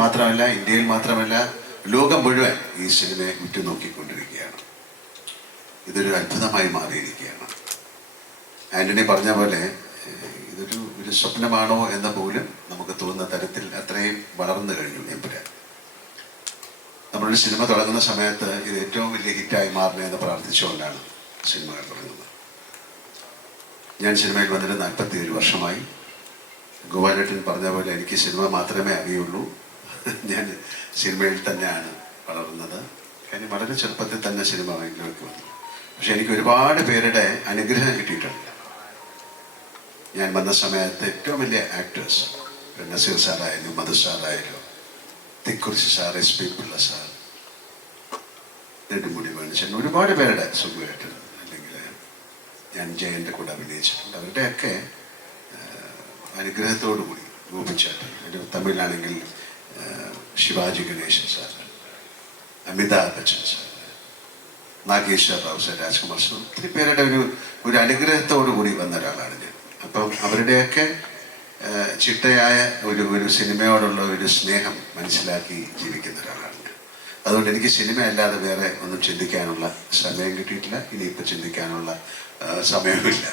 മാത്രമല്ല, ഇന്ത്യയിൽ മാത്രമല്ല, ലോകം മുഴുവൻ ഈ സിനിമയെ ഉറ്റുനോക്കിക്കൊണ്ടിരിക്കുകയാണ്. ഇതൊരു അത്ഭുതമായി മാറിയിരിക്കുകയാണ്. ആന്റണി പറഞ്ഞ പോലെ ഒരു സ്വപ്നമാണോ എന്ന പോലും നമുക്ക് തോന്നുന്ന തരത്തിൽ അത്രയും വളർന്നു കഴിഞ്ഞു എമ്പുരാൻ. നമ്മളൊരു സിനിമ തുടങ്ങുന്ന സമയത്ത് ഇത് ഏറ്റവും വലിയ ഹിറ്റായി മാറണമെന്ന് പ്രാർത്ഥിച്ചുകൊണ്ടാണ് സിനിമകൾ തുടങ്ങുന്നത്. ഞാൻ സിനിമയിൽ വന്നിട്ട് 47 വർഷമായി. ഗോപാലേട്ടൻ പറഞ്ഞ പോലെ എനിക്ക് സിനിമ മാത്രമേ അറിയുള്ളൂ. ഞാൻ സിനിമയിൽ തന്നെയാണ് വളർന്നത്. കാര്യം വളരെ ചെറുപ്പത്തിൽ തന്നെ സിനിമ മേഖലയിലേക്ക് വന്നു. പക്ഷെ എനിക്ക് ഒരുപാട് പേരുടെ അനുഗ്രഹം കിട്ടിയിട്ടുണ്ട്. ഞാൻ വന്ന സമയത്ത് ഏറ്റവും വലിയ ആക്ടേഴ്സ്, നസീർ സാറായാലും മധു സാറായാലും Thikkurissy sir, SP Pillai sir, Nedumudi വേണുചേട്ടൻ, ഒരുപാട് പേരുടെ സുഖമായിട്ട്, അല്ലെങ്കിൽ ഞാൻ ജയൻ്റെ കൂടെ അഭിനയിച്ചിട്ടുണ്ട്. അവരുടെയൊക്കെ അനുഗ്രഹത്തോടു കൂടി ഗോപിച്ചേട്ടൻ, തമിഴിലാണെങ്കിൽ Shivaji Ganesan sir, Amitabh Bachchan sir, Nageshwar Rao sir, Rajkumar sir, ഒത്തിരി പേരുടെ ഒരു അനുഗ്രഹത്തോടു കൂടി വന്ന ഒരാളാണ് ഞാൻ. അപ്പം അവരുടെയൊക്കെ ചിട്ടയായ ഒരു സിനിമയോടുള്ള ഒരു സ്നേഹം മനസ്സിലാക്കി ജീവിക്കുന്ന ഒരാളാണ് ഞാൻ. അതുകൊണ്ട് എനിക്ക് സിനിമ അല്ലാതെ വേറെ ഒന്നും ചിന്തിക്കാനുള്ള സമയം കിട്ടിയിട്ടില്ല. ഇനിയിപ്പോൾ ചിന്തിക്കാനുള്ള സമയമില്ല.